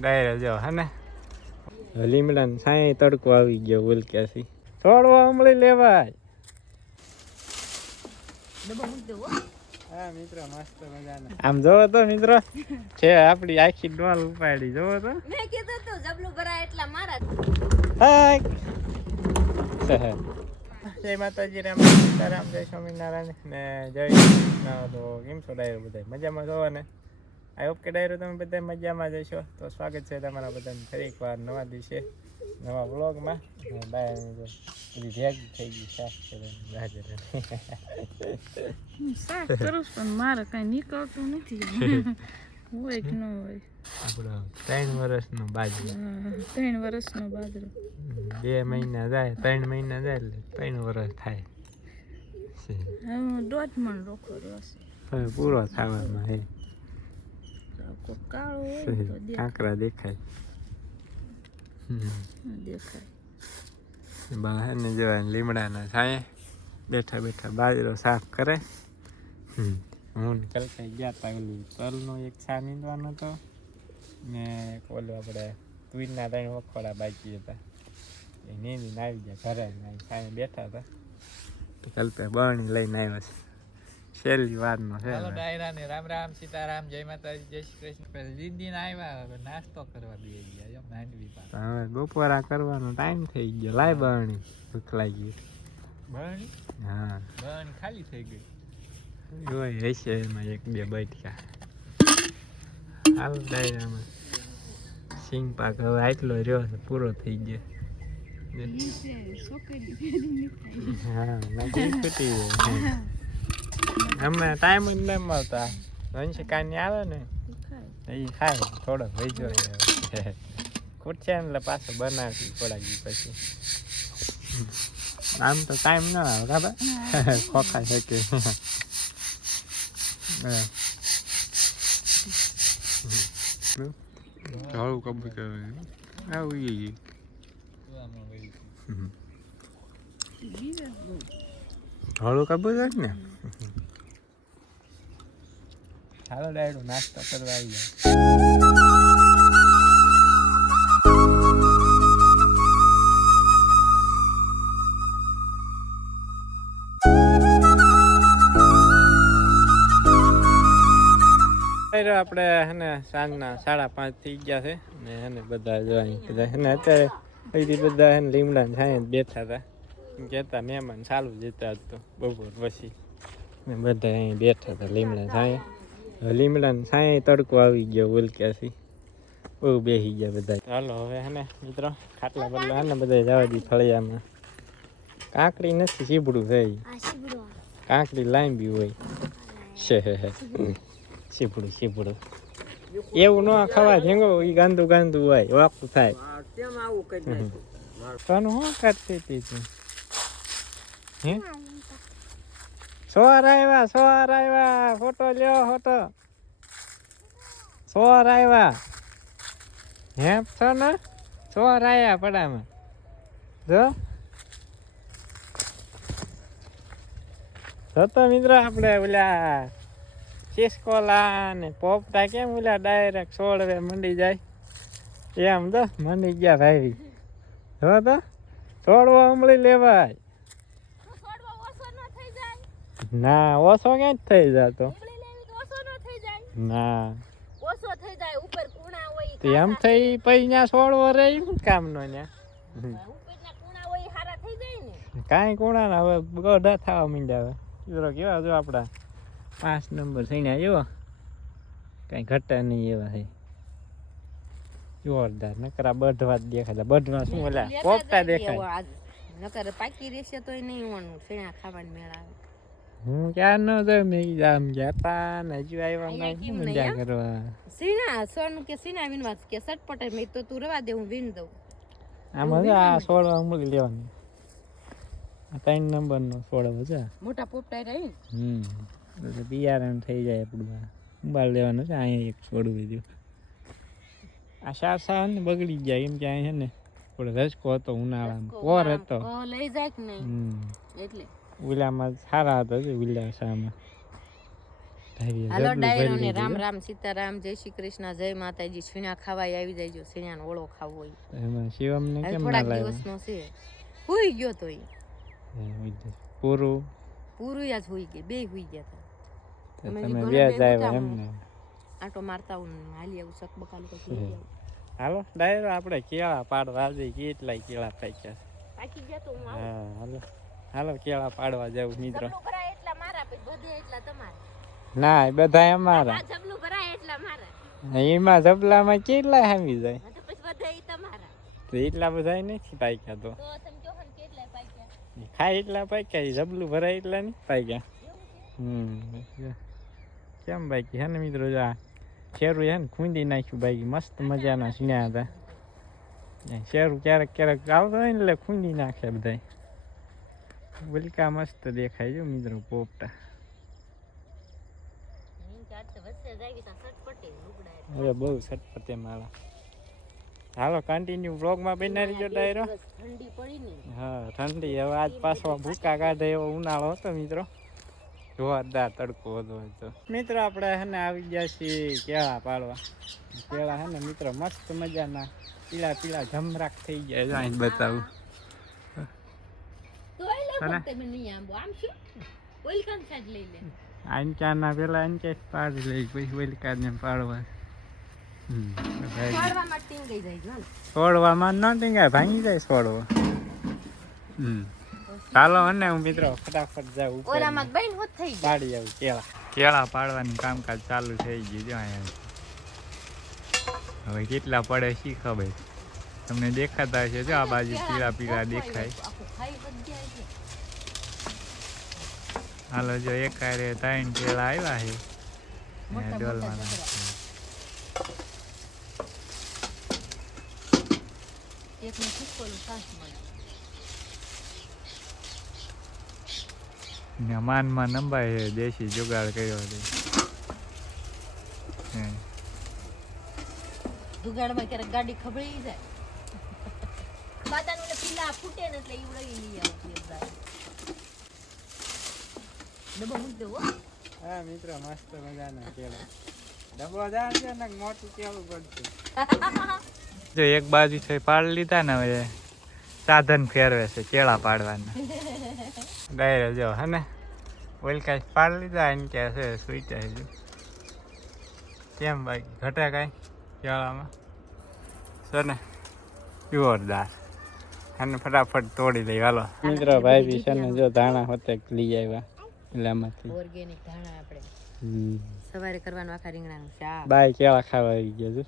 ડાયરો જો હે ને લીમડા ને સાંય તડકો આવી ગયો બોલ ક્યાંથી થોડવા અમળી લેવાય. હા મિત્ર મસ્ત મજાના આમ જોવો તો મિત્રો છે આપડી આખી ડોલ ઉપાડી જોવો તો મેં કીધું તું જબલું ભરાય એટલા મારા જય માતાજી રામ સીતારામ જય સ્વામિનારાયણ ને જય તો કેમ છો ડાયરો બધા મજામાં છો ને આઈ હોપ કે ડાયરો તમે બધા મજામાં જશો. તો સ્વાગત છે તમારા બધાને ફરી એકવાર નવા દિવસે નવા વ્લોગમાં. ડાયરો બધી ભેગી થઈ ગઈ સાફ કરીને હાજર સાફ કરું પણ મારે કઈ નીકળતું નથી હોય કે ન હોય. આપણો 3 વર્ષનો બાજરો 3 વર્ષનો બાજરો 2 મહિના જાય 3 મહિના જાય એટલે 3 વર્ષ થાય. હું 1.5 મણ રોખો રહ્યો હવે પૂરો થવામાં હે કાળો હોય તો કાંકરા દેખાય દેખાય બહાર ને જવાય લીમડાના છાંયે બેઠા બેઠા બાજરો સાફ કરે. હું કલકાઈ ગયા તા ઓલું તલનો એક છા નીંદવાનો હતો ને ઓલું આપણે તુરના 3 વખોડા બાકી હતા એ નીંદીને આવી ગયા ઘરે છાંયે બેઠા હતા તો કલ્પે બરણી લઈને આવ્યા છે. છેલ્લી વારનો છે. હાલો ડાયરા ને રામ રામ સીતારામ જય માતાજી જય શ્રી કૃષ્ણ. દીદીને આવ્યા હવે નાસ્તો કરવા દઈ ગયા એમ માંડવી પાસે. હવે બપોરા કરવાનો ટાઈમ થઈ ગયો. લાય બરણી ભૂખ લાગી. બરણી હા બરણી ખાલી થઈ ગઈ હોય હશે એમાં 1-2 બટકા. હાલ ડાયરામાં સિંગ પાક હવે આટલો રહ્યો છે પૂરો થઈ ગયો. હા નક્કી છૂટી જાય હમણાં ટાઈમ જ નહીં મળતા. વંશિકાની આવે ને એ ખાય થોડોક વૈજો ખૂટશે ને એટલે પાછું બનાવતી થોડાક દી પછી. આમ તો ટાઈમ ના આવે બરાબર ખોખા શકે. ઝાડું કબૂલ કરે આવું ઝાડું કબૂલ છે ને. હાલો ડાયરો નાસ્તો કરવા આવી જાય. આપણે હેને સાંજના 5:30 થઈ ગયા છે ને હેને બધા જોઈ બધા હેને અત્યારે અહીંથી બધા હેને લીમડા છાંયે બેઠા હતા કહેતા મહેમાન ચાલુ જતા તો બપોર પછી ને બધા અહીં બેઠા હતા લીમડા છાંયે. લીમડા છાંયે તડકો આવી ગયો બોલ ક્યાંથી બહુ બેસી ગયા બધા. ચાલો હવે હેને મિત્રો ખાટલા બદલા હેને બધા જવા દી ફળિયામાં. કાંકડી નથી સીબડું થઈ કાંકડી લાંબી હોય છે સીપડું એવું ન ખવા જેંગો એ ગાંધું હોય વાકું થાય. તને શું કરતી હતી તું? હે સોર આવ્યા ફોટો લ્યો ફોટો સોર આવ્યા હે છો ને સોર આવ્યા પડામાં જો તો મિત્રો આપણે ઓલા ચિસ્કોલા ને પોપટા કેમ ઓલા ડાયરેક્ટ છોડવે મંડી જાય એમ તો મંડી ગયા ભાઈ. હવે તો છોડવો અમળી લેવાય ના ઓછો ક્યાં જ થઈ જતો ના એમ થઈ પછી ત્યાં છોડવો રે કામ નો કાંઈ કુણા ના હવે ગઢા થવા માંડ્યા. હવે કેવા જો આપડા 5 નંબર થઈને આવ્યો કઈ ઘટા નહીં એવા છે જોરદાર. નકરા બઢવા જ દેખાતા. બઢવા શું ઓલા પોપટા દેખાય નકર પાકી રહેશે તોય નહીં હોવાનું સીણા ખાવાની મેળ આવે. હું ક્યાં ન જાય મેં આમ ગયા ને હજુ આવ્યા નહીં મજા કરવા. સીણા સોનું કે સીણા વીનવા કે સટપટ મેં તો તું રવા દે હું વીન દઉં. આમાં આ સોળવા મૂકી લેવાની 3 નંબરનો સોળવા છે મોટા પોપટા રહી એટલે બિયારણ થઈ જાય આપણું. ઉબાલ લેવાનું છે અહીંયા એક છોડવું દીધું. આ સાર ને બગડી જાય એમ કે અહીં છે ને થોડો રસકો હતો ઉનાળામાં કોર હતો લઈ જાય કે નહીં એટલે ઉલામાં સારા હતા છે ઉલા શામાં હાલો ડાયરો ને રામ રામ સીતારામ જય શ્રી કૃષ્ણ જય માતાજી. છીણા ખાવાય આવી જાય. છીણાનો ઓળો ખાવો હોય એમાં શિવમ ને કેમ ના થોડાક લાવ્યો દિવસનો છે. હુઈ ગયો તો પૂરું પૂરું યાદ હુઈ ગઈ. બે હુઈ ગયા હતા. તમે વ્યાજ આવ્યા એમ ને. આટો મારતા હું હાલી આવું શક બકાલું પછી હાલો ડાયરો આપણે કેળા પાડવા આવી કેટલાય કેળા પાક્યા પાકી ગયા તો હું હા હાલો હાલો કેળા પાડવા જાવ મિત્રો. જબલું ભરાય એટલા મારા પછી બધે એટલા તમારા. ના એ બધા અમારા. આ જબલું ભરાય એટલા મારા. એમાં જબલામાં કેટલા આવી જાય તો પછી બધે ઈ તમારા. તો એટલા બધા નથી પાક્યા તો તો તમે કહો ને કેટલા પાક્યા. ખાય એટલા પાક્યા જબલું ભરાય એટલા નહીં પાક્યા. કેમ બાકી હે ને મિત્રો જો આ શેરું હે ને ખૂંદી નાખ્યું બાકી મસ્ત મજાના સીણ્યા હતા. શેરું ક્યારેક ક્યારેક આવતો હોય ને એટલે ખૂંદી નાખે બધા. બલકા મસ્ત દેખાય જો મિત્રો પોપટા. હવે બહુ સટપટે મારા. હાલો કન્ટિન્યુ વ્લોગમાં બનાવી જો ડાયરો. ઠંડી પડી ને હા ઠંડી હવે આજ પાછો ભૂકા કાઢે એવો ઉનાળો હતો મિત્રો. જોરદાર તડકો હતો તો મિત્રો આપણે હે ને આવી ગયા છીએ કેળા પાડવા. કેળા હે ને મિત્રો મસ્ત મજાના પીળા પીળા જમરાક થઈ ગયા જો અહીં બતાવું. આંચાના પેલા આંચે પાડી લઈ પછી વેલકાને પાડવા. છોડવામાં ન ટીંગાય ભાંગી જાય છોડવો. ચાલો અને હું મિત્રો ફટાફટ જાઉં પાડી આવું કેળા. કેળા પાડવાનું કામકાજ ચાલુ થઈ ગયું જો અહીંયા. હવે કેટલા પડે શી ખબર તમને દેખાતા હશે જો આ બાજુ પીળા પીળા દેખાય. હાલો જો એક કારે 3 કેળા આવ્યા છે ડોલમાં. માનમાં નંબાય છે દેશી જુગાડ કર્યો છે. જુગાડમાં ક્યારેક ગાડી ખબડી જાય. બાદાનું ને પીલા ફૂટે ને એટલે ઈવડે લઈ આવતી ડબ્બો મૂકી દેવો. હા મિત્રો મસ્ત મજાના કેળા. ડબ્બો જાણ છે ને મોટું કેવું પડતું. જો એક બાજુ છે પાડી લીધા ને હવે સાધન ફેરવે છે કેળા પાડવાના. ડાયરો જો હે ને ઓલકા પાડી લીધા એને કે છે સુઈતા છે. કેમ ભાઈ ઘટે કાંઈ કેળામાં છે ને જોરદાર. અને ફટાફટ તોડી લઈ હાલો મિત્રો. ભાઈ બી છે ને જો ધાણા હોતે લઈ આવ્યા પેલામાંથી ઓર્ગેનિક ધાણા આપણે સવારે કરવાનું આખા રીંગણાનું શાક. બાય કેળા ખાવા આવી ગયા છે.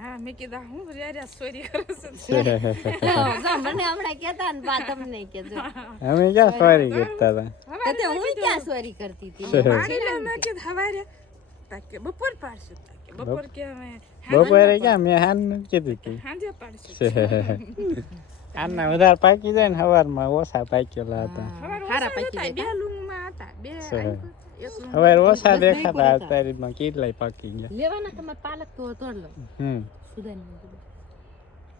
હા મેં કીધું હું યાર સોરી કરું છું. મને હમણાં કહેતા ને બા તમને કહેજો. અમે ક્યાં સોરી કરતા હતા. તો હું ક્યાં સોરી કરતી હતી. હવારે તાકે બપોર પાડશું તાકે બપોર કે અમે બપોરે ક્યાં મેં હાન કીધું હતું. હાંજે પાડશું. આના વધારે પાકી જાય ને સવારમાં ઓછા પાકેલા હતા. હારા પાકી બે લુંગમાં હતા બે હવે ઓછા દેખાતા અત્યારેમાં કેટલાય પાકી ગયા. લેવાના તમારે પાલક તો તોડ લો. સુધારી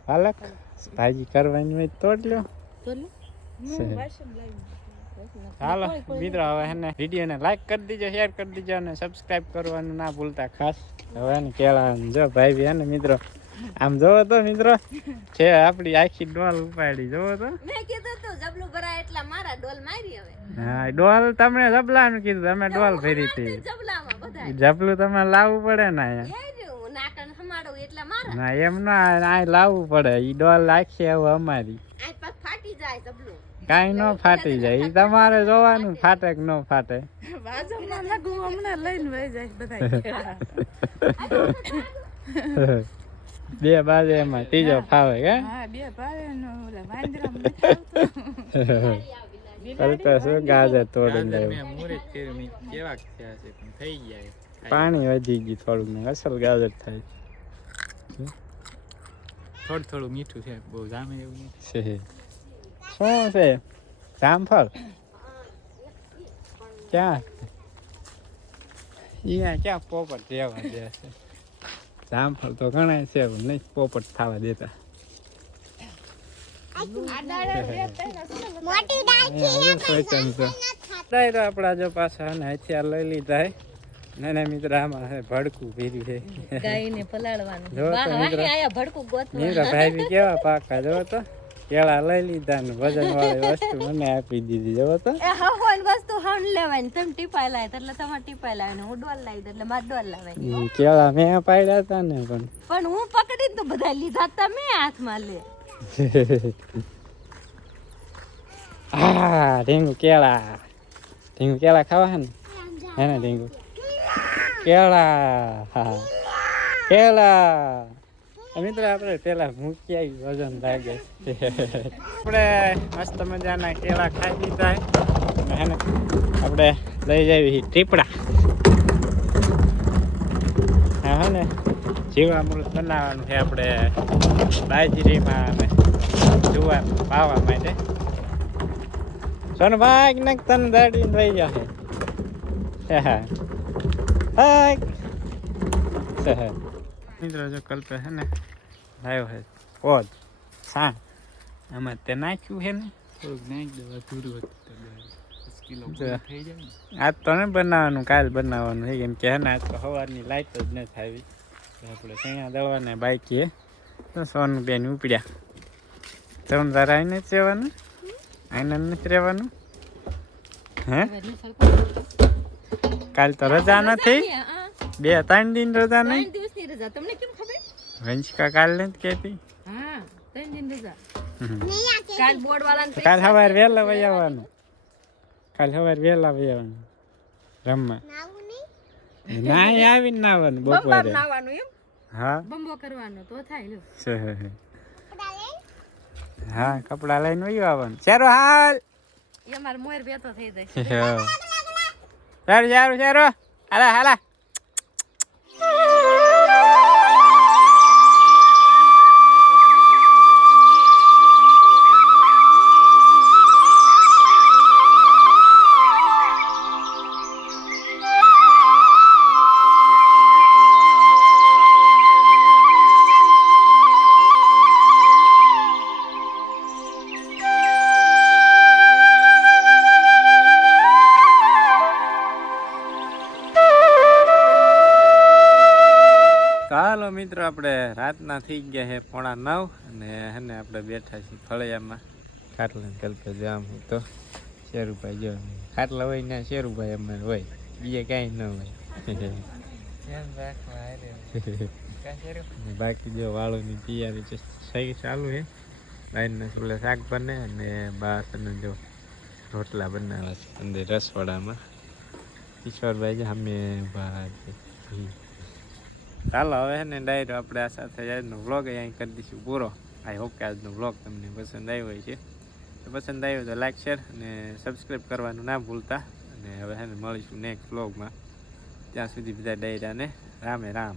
પાલક ભાજી કરવાની હોય તોડ લ્યો. તોડ લો. હાલો મિત્રો હવે હે ને વિડીયોને લાઈક કરી દીજો, શેર કરી દીજો અને સબસ્ક્રાઇબ કરવાનું ના ભૂલતા ખાસ. હવે ને કેળા જો ભાઈ બી હે ને મિત્રો આમ જોવો તો મિત્રો છે આપડી આખી ડોલ ઉપાડી જોવો તો. મેં કીધું તો જબલું ભરાય એટલા મારા ડોલ મારી હવે. હા ડોલ તમે જબલાનું કીધું તમે ડોલ ફેરી હતી. જબલામાં બધા જબલું તમારે લાવવું પડે ને અહીંયા. નાકન હમાડો એટલા મારા. ના એમ ના આ લાવવું પડે. ઈ ડોલ આખી આવું અમારી. આ પગ ફાટી જાય જબલું. કાઈ ન ફાટી જાય. ઈ તમારે જોવાનું ફાટે કે ન ફાટે. બાજુમાં લાગુ હમણાં લઈને વહી જાય બધા. બે બાજુ એમાં ત્રીજો ફાવે કે હા બે ભાઈ નો ઓલા વાંદરા મને ખાવતો. તો શું ગાજર તોડી લેવું. પાણી વધી ગયું થોડુંક ને અસલ ગાજર થાય. થોડું થોડું મીઠું છે બહુ જામે એવું છે. શું છે જામફળ ક્યાં અહીંયા ક્યાં પોપટ રહેવા દે છે. જામફળ તો ઘણા છે નહીં પોપટ થવા દેતા. આપડા જો પાછા હથિયાર લઈ લીધા ના મિત્ર આમાં હે ભડકું ભીર્યું છે ગાયને પલાળવાનું જો તો વાહ મિત્રો. વાહ આયા ભડકું ગોતવાનું મિત્ર ભાઈ બી કેવા પાકા જો તો કેળા લઈ લીધા ને વજન વાળી વસ્તુ મને આપી દીધી જો તો એ હવન વસ્તુ હણ લેવાય ને તમે ટીપાય લાય એટલે તમારે ટીપાય લાવે ને હું ડોલ લાવી દઉં એટલે મારે ડોલ લાવે કેળા મેં પાડ્યા હતા ને પણ હું પકડીને તો બધા લીધા તમે હાથમાં લે આ ઢીંગુ કેળા ખાવા ને હે ને ઢીંગુ કેળા હા કેળા મિત્ર આપણે પેલા મૂકી આવી વજન લાગે આપણે મસ્ત મજાના કેળા ખાઈ લીધા હે ને આપણે લઈ જઈએ ટીપડા હા ને જીવામૃત બનાવવાનું છે આપણે બાજરીમાં અને જુવાર પાવા માટે સોનભાઈ ને તને દાડી લઈ જશે મિત્રો જો કલ્પે છે ને લાવ્યો છે પોદ સાણ આમાં તે નાખ્યું છે ને થોડુંક નાખી દો અધૂરું હતું તો 10 કિલો થઈ જાય ને આજ તો ને બનાવવાનું કાલ બનાવવાનું છે કેમ કે હે ને આજ તો સવારની લાઈટ જ નથી આવી આપણે શેણા દળવાને બાઈકીએ તો સોનું બેન ઉપડ્યા તમે તારા આઈને જ રહેવાનું આઈને નથી રહેવાનું હે કાલ તો રજા નથી 2-3 દિન રજા નહીં 3 દિવસની રજા તમને કેમ ખબર વંશિકા કાલ નથી કહેતી હા 3 દિન રજા કાલ બોર્ડ વાળાને કાલ સવારે વહેલા વહી આવવાનું રમવા ના આવીને નાવાનું બંબાર બપોરે નાવાનું એમ હા બંબો કરવાનો તો થાય લ્યો હા કપડા લઈને વહી આવવાનું ચાલો હાલ એ અમાર મોર બેતો થઈ જાય સારું હાલા હાલો મિત્રો આપણે રાતના થઈ ગયા છે 8:30 અને હેને આપણે બેઠા છીએ ફળિયામાં ખાટલા કલ્પે જામ તો શેરુભાઈ જો ખાટલા હોય ને શેરુભાઈ અમારે હોય બીજે કાંઈ ન હોય ધ્યાન રાખવા આરે કાશેરો બાકી જો વાળોની તૈયારી છે સહી ચાલુ છે બહારના ચૂલે શાક બને અને બહારને જો રોટલા બનાવે છે અંદર રસવાડામાં ઈશ્વરભાઈ જ અમે ભાત ચાલો હવે ને ડાયરો આપણે આ સાથે આજનો વ્લોગ અહીં કરી દઈશું પૂરો આઈ હોપ કે આજનો વ્લોગ તમને પસંદ આવ્યો હોય છે તો પસંદ આવ્યો તો લાઈક શેર અને સબસ્ક્રાઈબ કરવાનું ના ભૂલતા અને હવે છે ને મળીશું નેક્સ્ટ વ્લોગમાં ત્યાં સુધી બધા ડાયરાને રામે રામ.